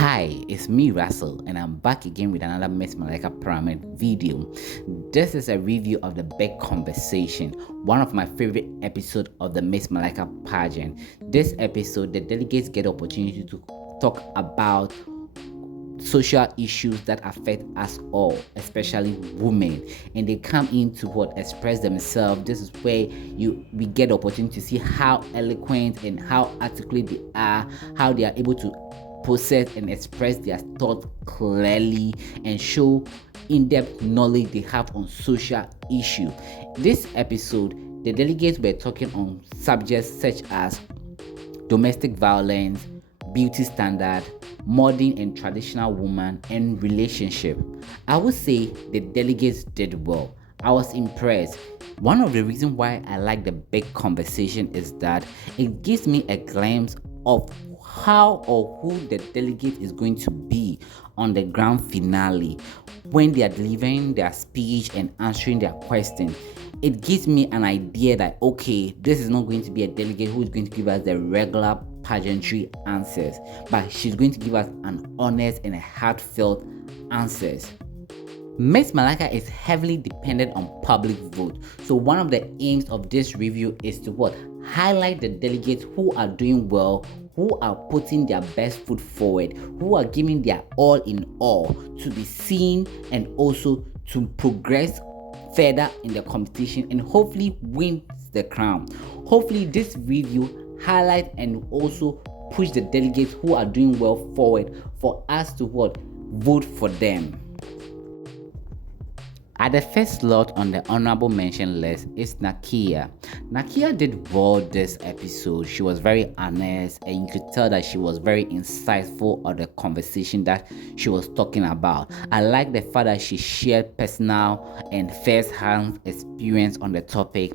Hi, it's me Russell, and I'm back again with another Miss Malaika Pyramid video. This is a review of the Big Conversation, one of my favorite episodes of the Miss Malaika pageant. This episode, the delegates get the opportunity to talk about social issues that affect us all, especially women, and they come in to express themselves. This is where we get the opportunity to see how eloquent and how articulate they are, how they are able to process and express their thoughts clearly and show in-depth knowledge they have on social issue. This episode, the delegates were talking on subjects such as domestic violence, beauty standard, modern and traditional woman, and relationship. I would say the delegates did well. I was impressed. One of the reasons why I like the Big Conversation is that it gives me a glimpse of how or who the delegate is going to be on the grand finale when they are delivering their speech and answering their question. It gives me an idea that okay, this is not going to be a delegate who is going to give us the regular pageantry answers, but she's going to give us an honest and a heartfelt answers. Miss Malaika is heavily dependent on public vote. So one of the aims of this review is to highlight the delegates who are doing well, who are putting their best foot forward, who are giving their all in all to be seen and also to progress further in the competition and hopefully win the crown. Hopefully this review highlight and also push the delegates who are doing well forward for us to vote for them. At the first slot on the honorable mention list is Nakia. Nakia did well this episode. She was very honest and you could tell that she was very insightful on the conversation that she was talking about. I like the fact that she shared personal and first-hand experience on the topic.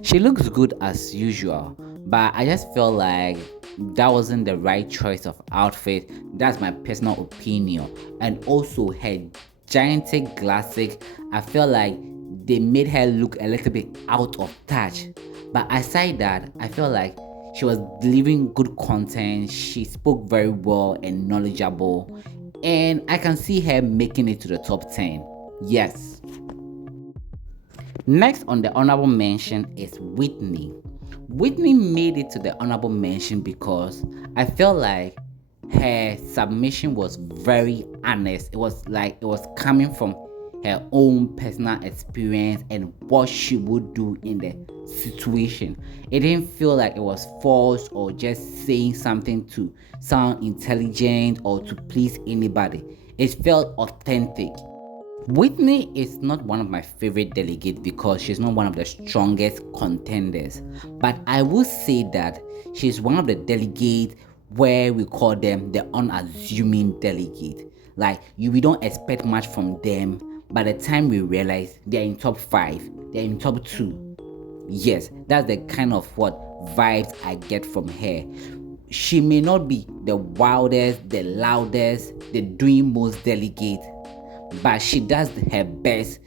She looks good as usual, but I just felt like that wasn't the right choice of outfit. That's my personal opinion. And also her gigantic glasses, I feel like they made her look a little bit out of touch. But aside that, I feel like she was delivering good content. She spoke very well and knowledgeable, and I can see her making it to the top 10. Yes. Next on the honorable mention is Whitney. Whitney made it to the honorable mention because I felt like her submission was very honest. It was coming from her own personal experience and what she would do in the situation. It didn't feel like it was forced or just saying something to sound intelligent or to please anybody. It felt authentic. Whitney is not one of my favorite delegates because she's not one of the strongest contenders, but I will say that she's one of the delegates where we call them the unassuming delegate. Like we don't expect much from them. By the time we realize they're in top 5, they're in top 2. Yes, that's the kind of vibes I get from her. She may not be the wildest, the loudest, the doing most delegate, but she does her best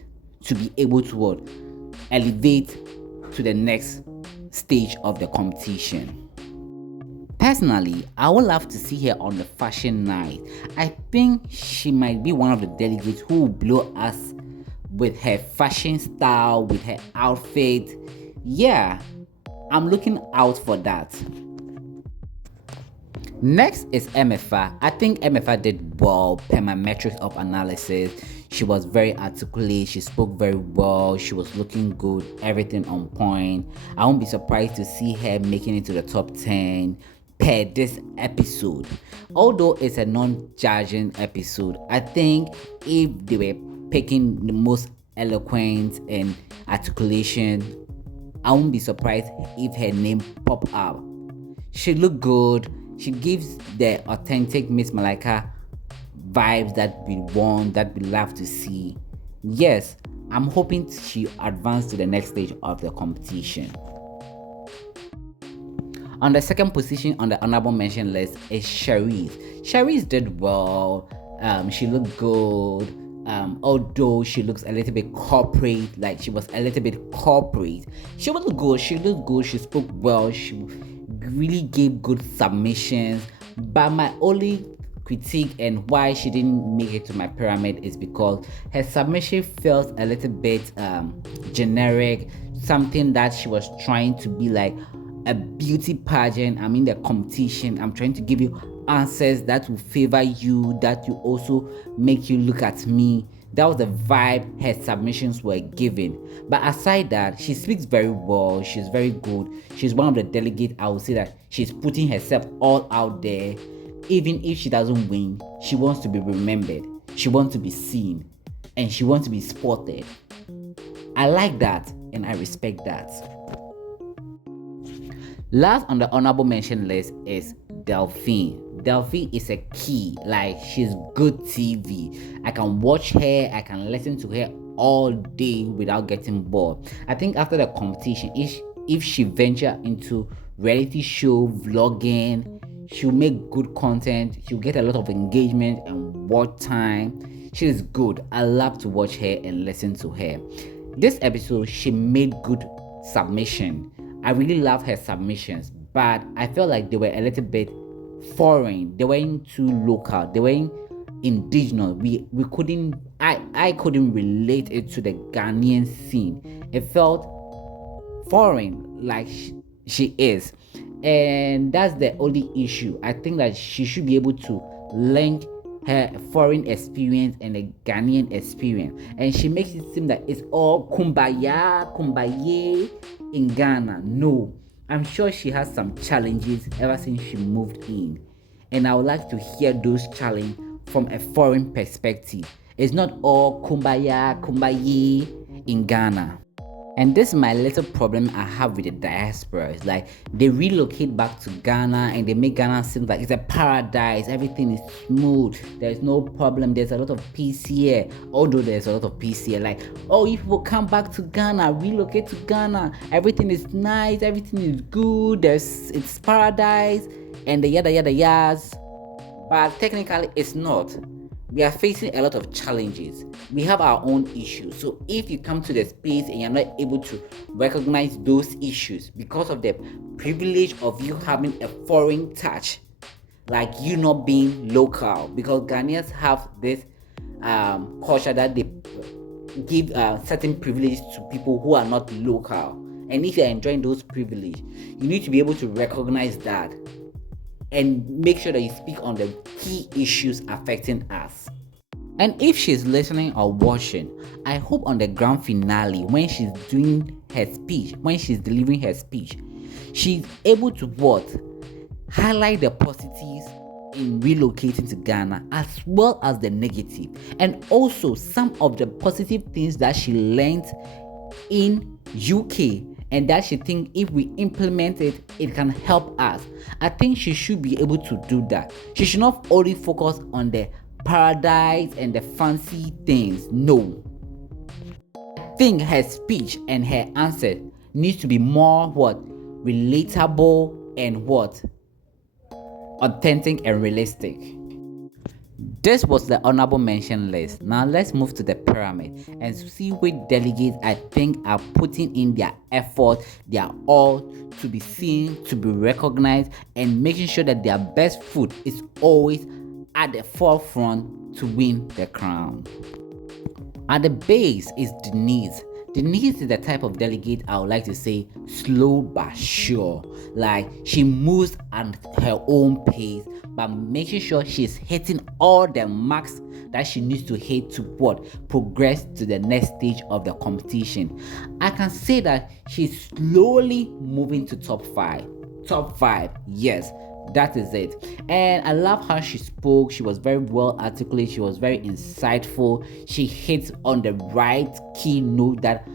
to be able to elevate to the next stage of the competition. Personally, I would love to see her on the fashion night. I think she might be one of the delegates who will blow us with her fashion style, with her outfit. Yeah, I'm looking out for that. Next is MFA. I think MFA did well per my metrics of analysis. She was very articulate, she spoke very well, she was looking good, everything on point. I won't be surprised to see her making it to the top 10 per this episode. Although it's a non-judging episode, I think if they were picking the most eloquent and articulation, I won't be surprised if her name pop up. She looked good. She gives the authentic Miss Malaika vibes that we want, that we love to see. Yes, I'm hoping she advances to the next stage of the competition. On the second position on the honorable mention list is Cherise. Cherise did well. She looked good. Although she looks a little bit corporate, she was a little bit corporate. She looked good. She spoke well. She really gave good submissions. But my only critique and why she didn't make it to my pyramid is because her submission felt a little bit generic, something that she was trying to be like a beauty pageant. I'm in the competition, I'm trying to give you answers that will favor you, that will also make you look at me. That was the vibe her submissions were giving. But aside that, she speaks very well, she's very good, she's one of the delegates. I would say that she's putting herself all out there. Even if she doesn't win, she wants to be remembered, she wants to be seen, and she wants to be spotted. I like that and I respect that. Last on the honorable mention list is Delphine. Delphine is a key, like she's good TV. I can watch her, I can listen to her all day without getting bored. I think after the competition, if she venture into reality show vlogging, she'll make good content, she'll get a lot of engagement and watch time. She's good. I love to watch her and listen to her. This episode, she made good submission. I really love her submissions, but I felt like they were a little bit foreign. They weren't too local. They weren't indigenous. We couldn't. I couldn't relate it to the Ghanaian scene. It felt foreign, like she is, and that's the only issue. I think that she should be able to link her foreign experience and the Ghanaian experience, and she makes it seem that it's all kumbaya in Ghana. No, I'm sure she has some challenges ever since she moved in, and I would like to hear those challenges from a foreign perspective. It's not all kumbaya in Ghana. And this is my little problem I have with the diaspora. It's like they relocate back to Ghana and they make Ghana seem like it's a paradise. Everything is smooth. There's no problem. There's a lot of peace here. Although there's a lot of peace here. Like, oh, if people come back to Ghana, relocate to Ghana, everything is nice. Everything is good. It's paradise. And the yada yada yas. But technically, it's not. We are facing a lot of challenges. We have our own issues. So if you come to the space and you're not able to recognize those issues because of the privilege of you having a foreign touch, like you not being local, because Ghanaians have this culture that they give certain privileges to people who are not local. And if you're enjoying those privileges, you need to be able to recognize that and make sure that you speak on the key issues affecting us. And if she's listening or watching, I hope on the grand finale, when she's doing her speech, when she's delivering her speech, she's able to highlight the positives in relocating to Ghana as well as the negative, and also some of the positive things that she learned in UK and that she think if we implement it, it can help us. I think she should be able to do that. She should not only focus on the paradise and the fancy things. No. I think her speech and her answer needs to be more relatable and authentic and realistic. This was the honorable mention list. Now let's move to the pyramid and see which delegates I think are putting in their effort, their all to be seen, to be recognized, and making sure that their best foot is always at the forefront to win the crown. At the base is Denise. Denise is the type of delegate I would like to say slow but sure. Like she moves at her own pace, but making sure she's hitting all the marks that she needs to hit to progress to the next stage of the competition. I can say that she's slowly moving to top 5. Top 5, yes. That is it. And I love how she spoke. She was very well articulate. She was very insightful. She hit on the right key note that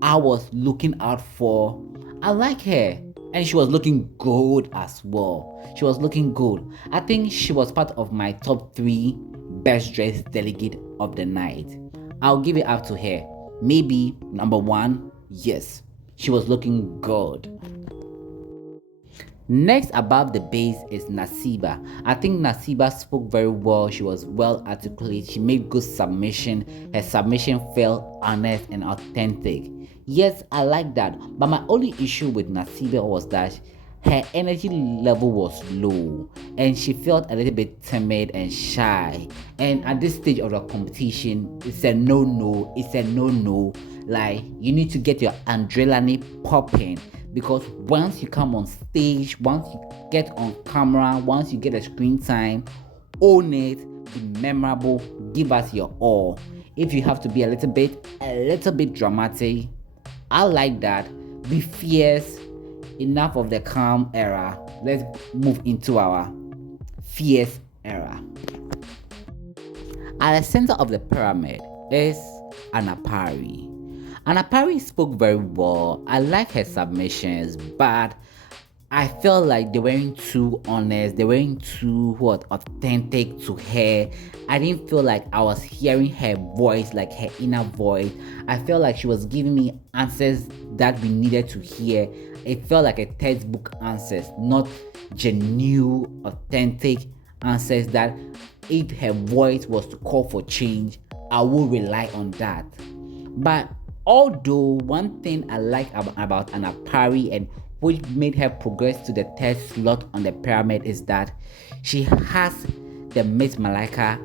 I was looking out for. I like her. And she was looking good as well. She was looking good. I think she was part of my top 3 best dressed delegate of the night. I'll give it up to her. Maybe number 1, yes. She was looking good. Next above the base is Nasiba. I think Nasiba spoke very well. She was well articulate. She made good submission. Her submission felt honest and authentic. Yes, I like that. But my only issue with Nasiba was that her energy level was low and she felt a little bit timid and shy. And at this stage of the competition, it's a no. Like, you need to get your adrenaline popping, because once you come on stage, once you get on camera, once you get a screen time, own it, be memorable, give us your all. If you have to be a little bit dramatic, I like that. Be fierce. Enough of the calm era. Let's move into our fierce era. At the center of the pyramid is Anapari. Anapari spoke very well. I like her submissions, but I felt like they weren't too honest. They weren't too authentic to her. I didn't feel like I was hearing her voice, like her inner voice. I felt like she was giving me answers that we needed to hear. It felt like a textbook answers, not genuine, authentic answers that if her voice was to call for change, I would rely on that. But although one thing I like about Anapari and which made her progress to the third slot on the pyramid is that she has the Miss Malaika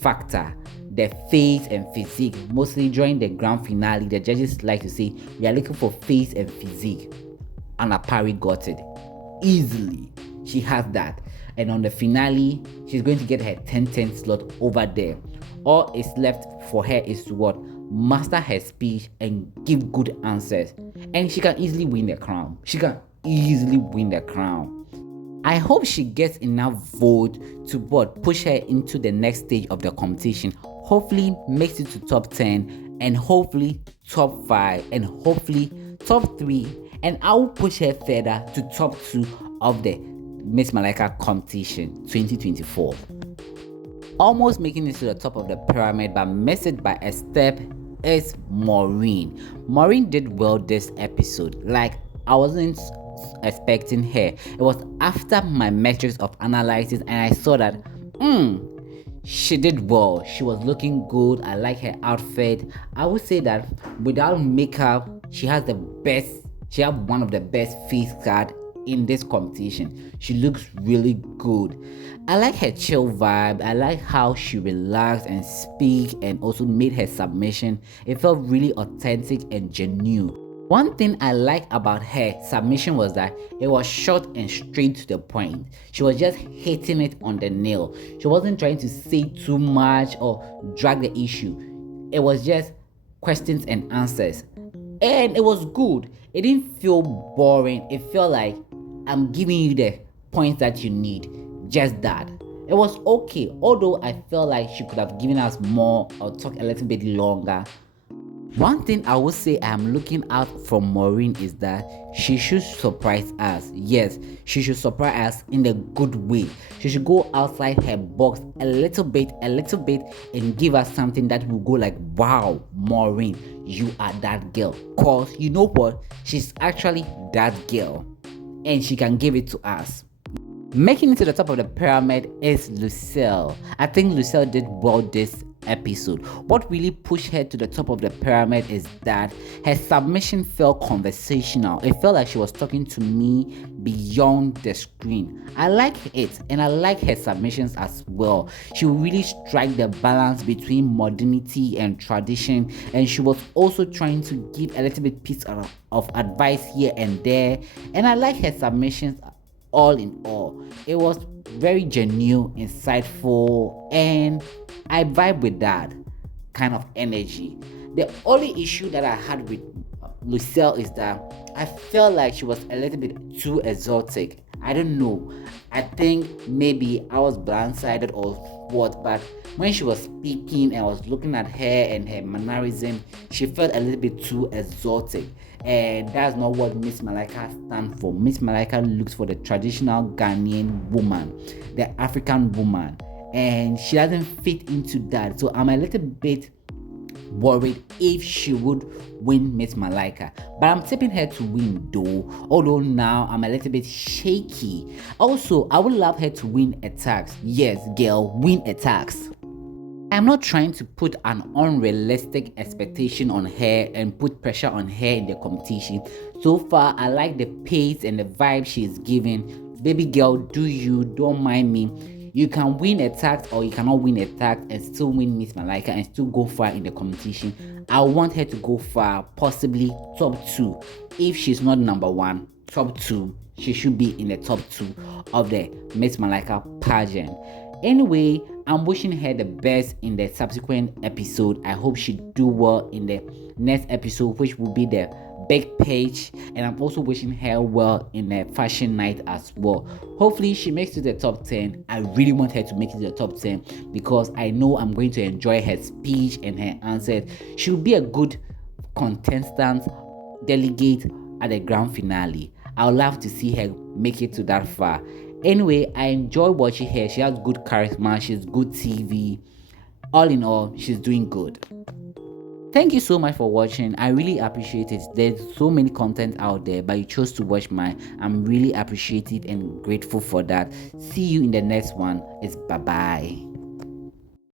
factor, the face and physique. Mostly during the grand finale, the judges like to say, we are looking for face and physique. Anapari got it easily. She has that. And on the finale, she's going to get her 10-10 slot over there. All is left for her is to master her speech and give good answers, and she can easily win the crown. I hope she gets enough vote to push her into the next stage of the competition. Hopefully makes it to top 10, and hopefully top 5, and hopefully top 3, and I will push her further to top 2 of the Miss Malaika competition 2024. Almost making it to the top of the pyramid but missed it by a step is Maureen. Maureen did well this episode. Like, I wasn't expecting her. It was after my metrics of analysis and I saw that she did well. She was looking good. I like her outfit. I would say that without makeup, she has one of the best face card in this competition. She looks really good. I like her chill vibe. I like how she relaxed and speak and also made her submission. It felt really authentic and genuine. One thing I like about her submission was that it was short and straight to the point. She was just hitting it on the nail. She wasn't trying to say too much or drag the issue. It was just questions and answers. And it was good. It didn't feel boring. It felt like I'm giving you the points that you need. Just that. It was okay. Although I felt like she could have given us more or talked a little bit longer. One thing I would say I'm looking out from Maureen is that she should surprise us. Yes, she should surprise us in a good way. She should go outside her box a little bit and give us something that will go like, wow, Maureen, you are that girl. Cause you know what? She's actually that girl. And she can give it to us. Making it to the top of the pyramid is Lucille. I think Lucille did well this episode. What really pushed her to the top of the pyramid is that her submission felt conversational. It felt like she was talking to me beyond the screen. I like it, and I like her submissions as well. She really struck the balance between modernity and tradition, and she was also trying to give a little bit piece of advice here and there. And I like her submissions. All in all, it was very genuine, insightful, and I vibe with that kind of energy. The only issue that I had with Lucille is that I felt like she was a little bit too exotic. I don't know. I think maybe I was blindsided or what, but when she was speaking and I was looking at her and her mannerism, she felt a little bit too exotic. And that's not what Miss Malaika stands for. Miss Malaika looks for the traditional Ghanaian woman, the African woman, and she doesn't fit into that. So I'm a little bit worried if she would win Miss Malaika, but I'm tipping her to win though, although now I'm a little bit shaky. Also, I would love her to win a tax. Yes, girl, win a tax. I'm not trying to put an unrealistic expectation on her and put pressure on her in the competition. So far, I like the pace and the vibe she's giving. Baby girl, do you, don't mind me. You can win a tax or you cannot win a tax and still win Miss Malaika and still go far in the competition. I want her to go far, possibly top 2. If she's not number 1, top 2. She should be in the top 2 of the Miss Malaika pageant. Anyway, I'm wishing her the best in the subsequent episode. I hope she do well in the next episode, which will be the big page, and I'm also wishing her well in the fashion night as well. Hopefully she makes it to the top 10. I really want her to make it to the top 10 because I know I'm going to enjoy her speech and her answers. She will be a good contestant, delegate at the grand finale. I would love to see her make it to that far. Anyway, I enjoy watching her. She has good charisma, she's good TV. All in all, she's doing good. Thank you so much for watching. I really appreciate it. There's so many content out there, but you chose to watch mine. I'm really appreciative and grateful for that. See you in the next one. It's bye-bye.